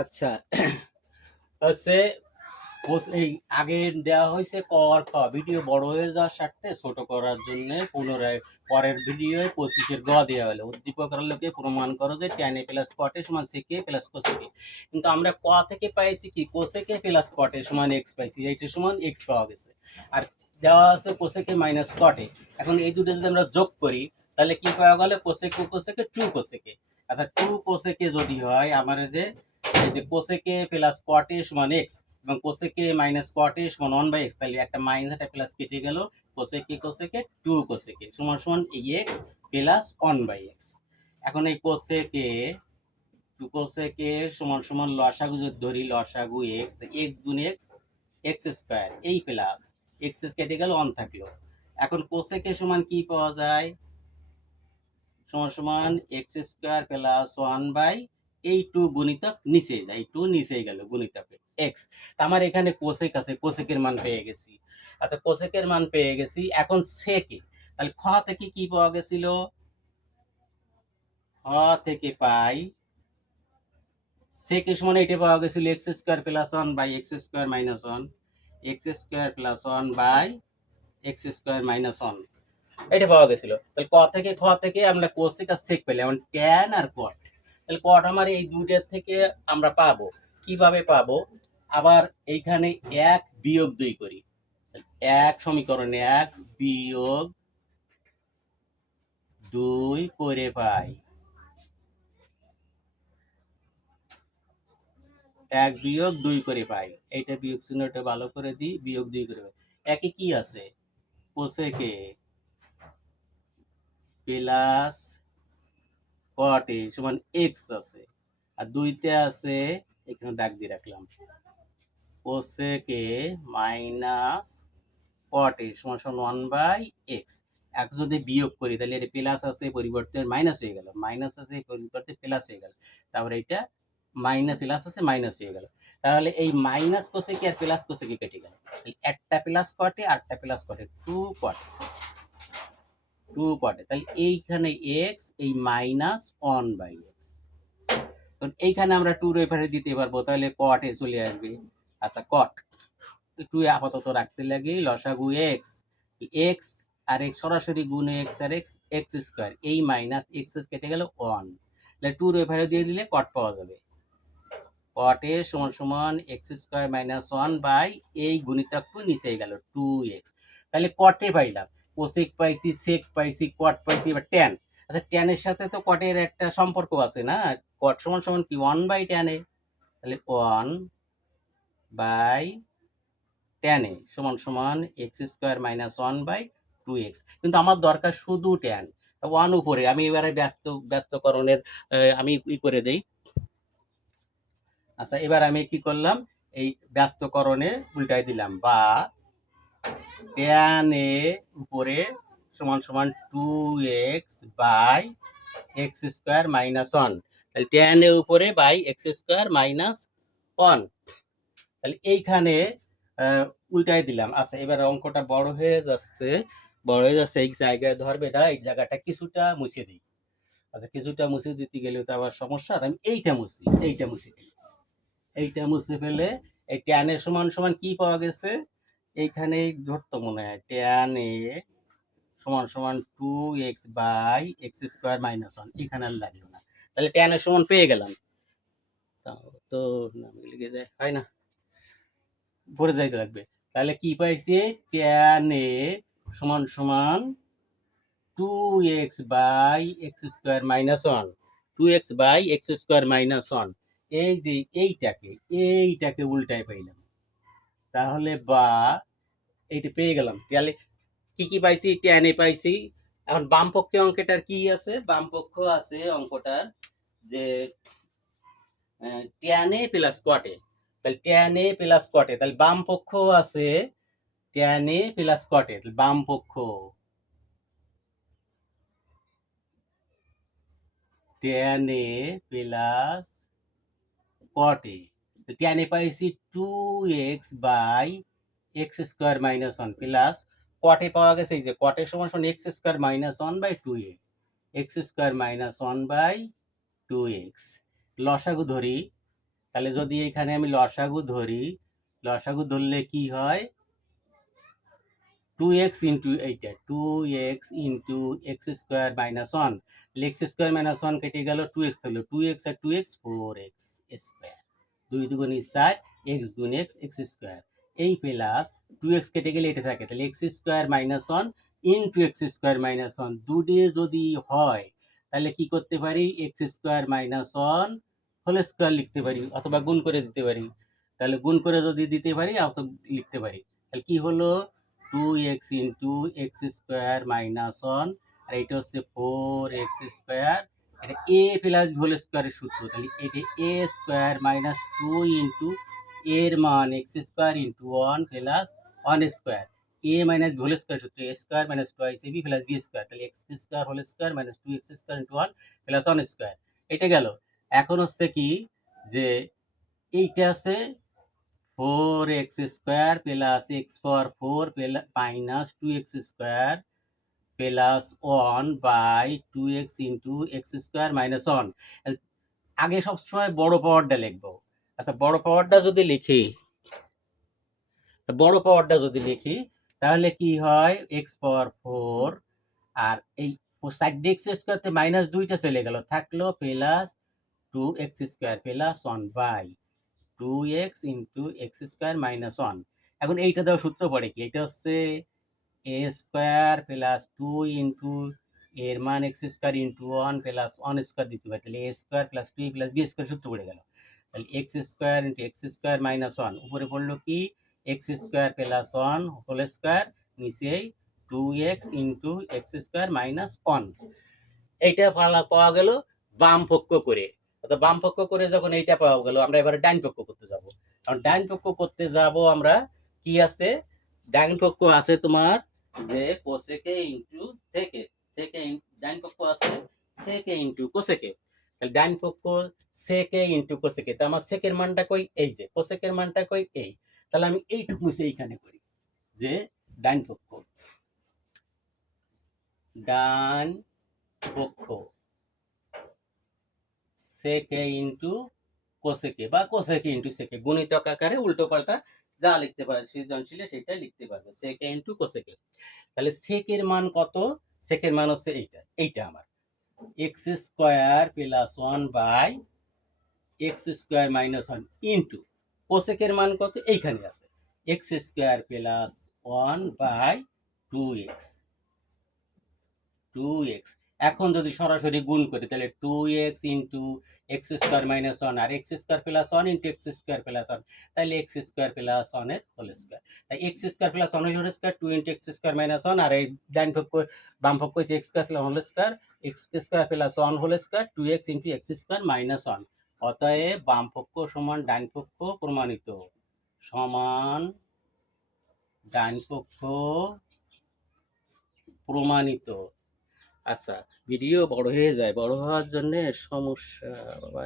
আচ্ছা, হচ্ছে এই আগে দেওয়া হয়েছে ক আর খ ভিডিও বড় হয়ে যাওয়ার স্বার্থে ছোট করার জন্য পুনরায় পরের ভিডিও 25-এর গ দেওয়া হলো উদ্দীপকের লোকে প্রমাণ করো যে tan a plus cot a সমান sec a plus cosec a। কিন্তু আমরা ক থেকে পাইছি কি cosec a plus cot a সমান x পাইছি, এইটা সমান x পাওয়া গেছে। আর দেওয়া আছে cosec a minus cot a। এখন এই দুটো যদি আমরা যোগ করি তাহলে কি পাওয়া গেল cosec a cosec a 2 cosec a। আচ্ছা 2 cosec a যদি হয় আমার এই যে cosec a plus cot a সমান x এবং cosec a minus cot a সমান 1/x, তাহলে একটা মাইনাস একটা প্লাস কেটে গেল, cosec a cosec a 2 cosec a সমান সমান x প্লাস 1/x। এখন এই cosec a 2 cosec a সমান সমান লসাগু যদি ধরি লসাগু x, x গুণ x x স্কয়ার এই প্লাস x কেটে গেল 1 থাকলো। এখন cosec a সমান কি পাওয়া যায়, সমান সমান x স্কয়ার প্লাস 1 বাই এই 2 গুণিতক নিচে যায়, এই 2 নিচে গেল গুণিতকে x। আমার এখানে কোসেক আছে, কোসেকের মান পেয়ে গেছি। আচ্ছা কোসেকের মান পেয়ে গেছি, এখন সেকে তাহলে খ থেকে কি পাওয়া গেছিল, খ থেকে পাই সেকে সমান এটা পাওয়া গেছিল x square plus 1 by x square minus 1, x square plus 1 by x square minus 1 এটা পাওয়া গেছিল। তাহলে ক থেকে খ থেকে আমরা কোসেক আর সেক পেলাম, এখন ট্যান আর কট। তাহলে কট আমার এই দুইটার থেকে আমরা পাবো, কিভাবে পাবো, আবার এইখানে 1 বিয়োগ 2 করি। 1 সমীকরণে 1 বিয়োগ 2 করে পাই, 1 বিয়োগ 2 করে পাই। এইটা বিয়োগ চিহ্নটা ভালো করে দিই, বিয়োগ 2 করে পাই। একে কি আছে, কোসেকে প্লাস কট এ সমান x আছে, আর 2 তে আছে এখানে দাগ দিয়ে রাখলাম cosec a minus cot a সমান সমান 1 বাই x। এখন যদি বিয়োগ করি তাহলে এটা প্লাস আছে পরিবর্তে মাইনাস হয়ে গেল, মাইনাস আছে পরিবর্তে প্লাস হয়ে গেল, তারপরে এটা মাইনাস প্লাস আছে মাইনাস হয়ে গেল। তাহলে এই মাইনাস cosec আর প্লাস cosec কেটে গেল, একটা প্লাস cot a আরটা plus cot a 2 cot a 2 cot a। তাহলে এইখানে x এই মাইনাস 1 বাই x, এইখানে আমরা 2 রেফারে দিতে পারবো, তাহলে cot a চলে আসবে। আচ্ছা cot একটু আপাতত রাখতে লাগে, লসাগু এক্স, এক্স আর এক্স সরাসরি গুণ এক্স আর এক্স, এক্স স্কোয়ার এই মাইনাস এক্স কেটে গেল 1, তাহলে 2 রেফারে দিয়ে দিলে কট পাওয়া যাবে। কট এ সমান সমান এক্স স্কোয়ার মাইনাস 1 বাই এই গুণিতক 2 নিচে গেল 2x। তাহলে কটে পাইলাম, কোসেক পাইছি, সেক পাইছি, কট পাইছি, এবার ট্যান। আচ্ছা ট্যানের সাথে তো কটের একটা সম্পর্ক আছে না, কট সমান সমান কি 1 বাই ট্যান এ, তাহলে 1 বাই tan a সমান সমান x square minus 1 by 2x। কিন্তু আমার দরকার শুধু tan 1 উপরে, আমি এবারে ব্যস্তকরণের আমি ই করে দেই। আচ্ছা এবার আমি কি করলাম, এই ব্যস্তকরণে উল্টাই দিলাম, বা tan a উপরে সমান সমান 2x by x square minus 1, তাহলে tan a উপরে বাই x স্কয়ার মাইনাস 1, তাহলে এইখানে উল্টাই দিলাম। আচ্ছা এবার অঙ্কটা বড় হয়ে যাচ্ছে, বড় হয়ে যাচ্ছে, এই জায়গায় ধরবে না, এই জায়গাটা কিছুটা মুছে দিই। আচ্ছা কিছুটা মুছে দিতে গেলে তো আবার সমস্যা, আমি এইটা মুছি, এইটা মুছে দিই, এইটা মুছে ফেলে এই ট্যান এর সমান সমান কি পাওয়া গেছে, এইখানে ধরতো মনে হয় ট্যান এ সমান সমান 2x by x square minus 1, এখানে আর লাগলো না, তাহলে ট্যান এর সমান পেয়ে গেলাম। তো নাম লিখে যায় হয় না, পরে যাইতে লাগবে। তাহলে কি পাইছে, tan a সমান সমান 2x by x square minus 1, 2x by x square minus 1, এই যে এইটাকে উল্টায় পাইলাম, তাহলে বা এইটা পেয়ে গেলাম। তাহলে কি কি পাইছি, tan a পাইছি। এখন বাম পক্ষে অঙ্কটার কি আছে, বাম পক্ষ আছে অঙ্কটার যে tan a plus cot a, তাহলে tan a plus cot a, তাহলে বাম পক্ষ আছে tan a plus cot a, বাম পক্ষ tan a plus cot a, tan a পাইছি 2x by x square minus 1 plus cot a পাওয়া গেছে, এই যে cot a সমান সমান x square minus 1 by 2a, x square minus 1 by 2x। লসাগু ধরি, তাহলে যদি এখানে আমি লসাগু ধরি, লসাগু ধরলে কি হয়, 2x ইন্টু এইটা 2x into x square minus one, x square minus one কেটে গেল, 2x থাকলো, 2x আর 2x 4x স্কোয়ার, 2 দুগুণে 4, এক্স গুণ এক্স এক্স স্কোয়ার, এই প্লাস 2x কেটে গেলে এটা থাকে, তাহলে x square minus one into x square minus one, দুটিয়ে যদি হয় তাহলে কি করতে পারি, x square minus one whole square লিখতে পারি, অথবা গুণ করে দিতে পারি। তাহলে গুণ করে যদি দিতে পারি অথবা লিখতে পারি, তাহলে কি হলো, 2x into x square minus one, আর এটা হচ্ছে 4x স্কোয়ার, এটা এ প্লাস হোল স্কোয়ারের সূত্র, তাহলে এটা এ স্কোয়ার মাইনাস 2 ইন্টু এর মান x square into one plus one square, a minus whole square সূত্র a square minus twice ab plus b square, তাহলে x square whole square minus 2x square into one plus one square, এটা গেল। এখন হচ্ছে কি যে এইটা আছে 4x square plus x power 4 minus 2x square plus 1 by 2x into x square minus 1। আগে সবসময় বড় পাওয়ারটা লিখবো। আচ্ছা, বড় পাওয়ারটা যদি লিখি, তাহলে কি হয়, এক্স পাওয়ার 4 আর এই সাইড দিয়ে এক্স স্কোয়ারতে মাইনাস 2টা চলে গেল, থাকলো plus 2x square plus 1 by 2x into x square minus 1। এখন এইটা দেওয়া সূত্র পড়ে কি, এটা হচ্ছে এ স্কোয়ার প্লাস 2 ইন্টু এর মান x square into 1 plus 1 square দিতে পারি, তাহলে a square plus 2 plus b square সূত্র পড়ে গেল, তাহলে x square into x square minus 1, উপরে পড়লো কি x square plus 1 whole square, নিচে 2x into x square minus 1। এইটা পাওয়া গেল বাম পক্ষ করে। অর্থাৎ বাম পক্ষ করে যখন এইটা পাওয়া গেল, আমরা এবারে ডাইন পক্ষ করতে যাব। কারণ ডাইন পক্ষ করতে যাব আমরা, কি আছে, ডাইন পক্ষ আছে তোমার যে কোসেকে ইনটু সেকে, ডাইন পক্ষ আছে সেকে ইনটু কোসেকে, তাহলে ডাইন পক্ষ সেকে ইনটু কোসেকে, তো আমার সেকের মানটা কই, এই যে কোসেকের মানটা কই এই, তাহলে আমি এইটুকু মুছে এইখানে করি যে ডাইন পক্ষ, ডান পক্ষ সেকে ইন্টু কোসেকে বা কোসেকে ইন্টু সেকে, গুণিতক আকারে উল্টো পাল্টা যা লিখতে পারে সৃজনশীলে সেটা লিখতে পারবে, সেকে ইন্টু কোসেকে। তাহলে সেকের মান কত, সেকের মান হচ্ছে এইটা আমার x square plus 1 by x square minus 1 into কোসেকের মান কত, এইখানে আছে x square plus 1 by 2x। এখন যদি সরাসরি গুণ করি তাহলে 2x into x square minus 1 আর x square plus 1 into x square plus 1, তাহলে এক্স স্কোয়ার প্লাস 1 এর হোল স্কোয়ার, তাই এক্স স্কোয়ার প্লাস 1 এর whole square 2 into x square minus 1, আর এই ডান পক্ষ বাম পক্ষ হচ্ছে x square plus whole square, x square plus 1 whole square 2x into x square minus 1। অতএব বাম পক্ষ সমান ডান পক্ষ প্রমাণিত, সমান ডান পক্ষ প্রমাণিত। আচ্ছা, ভিডিও বড় হয়ে যায়, বড় হওয়ার জন্য সমস্যা বাবা।